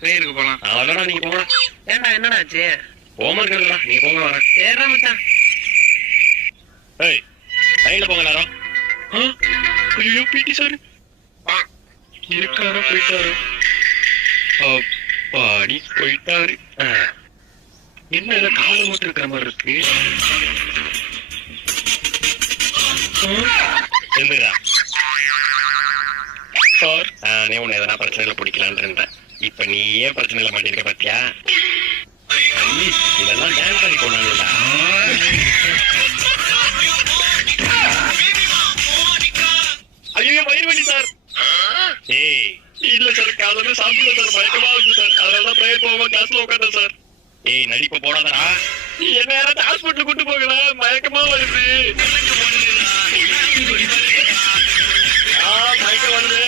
பிரேயருக்கு போலாம். அதோட நீங்க போங்க. ஏன்டா என்னடா ஆச்சு? ஹோம்ஒர்க் இருக்குடா, நீங்க போங்க வரேன். சரிடா மச்சான். ஏய் லைன்ல போங்க எல்லாரும். ஐயோ பிடி சார் இருக்காரா போயிட்டாரு. அப்பாடி போயிட்டாரு. என்ன இதை காலை மட்டும் இருக்கிற மாதிரி இருக்கு. எழுந்துடா சார். நீ உன்னை எதனா பிரச்சனையில பிடிக்கலான் இருந்தேன். இப்ப நீ ஏன் பிரச்சனையில மாட்டிருக்க பாத்தியா? இதெல்லாம் டான்ஸ் ஆடி போனாங்கடா. ஐயோ வயிறு வலி சார். ஏய் இல்ல சார், காலையில சாப்பிடல சார், மயக்கமா இருக்கு சார், அதனாலதான் பிரேயர் போகாம கிளாஸ்ல உட்காந்தேன் சார். ஏய் நடிப்பு போடாதடா. என்ன யாராவது ஹாஸ்பிட்டல் கூட்டு போகல, மயக்கமா வருது. மயக்கம் வருது.